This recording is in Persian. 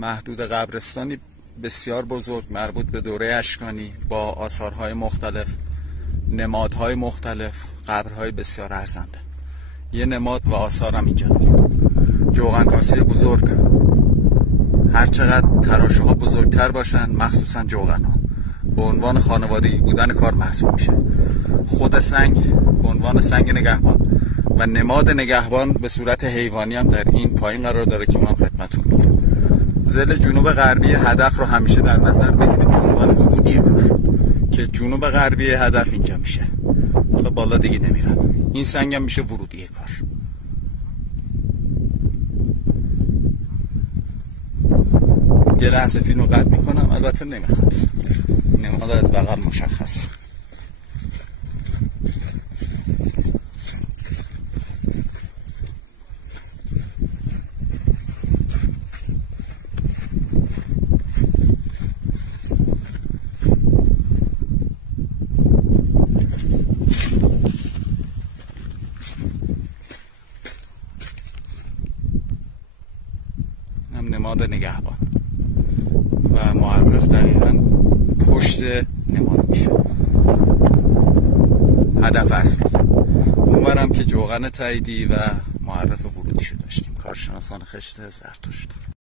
محدود قبرستانی بسیار بزرگ مربوط به دوره اشکانی با آثارهای مختلف، نمادهای مختلف، قبرهای بسیار ارزنده. یه نماد و آثار هم اینجا داریم. جوغن کاسه بزرگ، هر چقدر تراشه ها بزرگتر باشن، مخصوصا جوغن ها، به عنوان خانوادگی بودن کار محسوب میشه. خود سنگ به عنوان سنگ نگهبان و نماد نگهبان به صورت حیوانی هم در این پایین قرار داره که من خدمتتون میگم. ضلع جنوب غربی هدف رو همیشه در نظر بگیرید به عنوان ورودی کار، که جنوب غربی هدف اینجا میشه. حالا بالا دیگه نمیرم. این سنگ هم میشه ورودی کار. یه لحظه فیلم رو قطع میکنم، البته نمیخواد، نماد از بغل مشخص. نماد نگهبان و معرف دقیقا پشت نماد میشه، هدف اصلی. اونورم که جوغن تاییدی و معرف ورودیشو داشتیم، کارشناسان خشت زرتشت.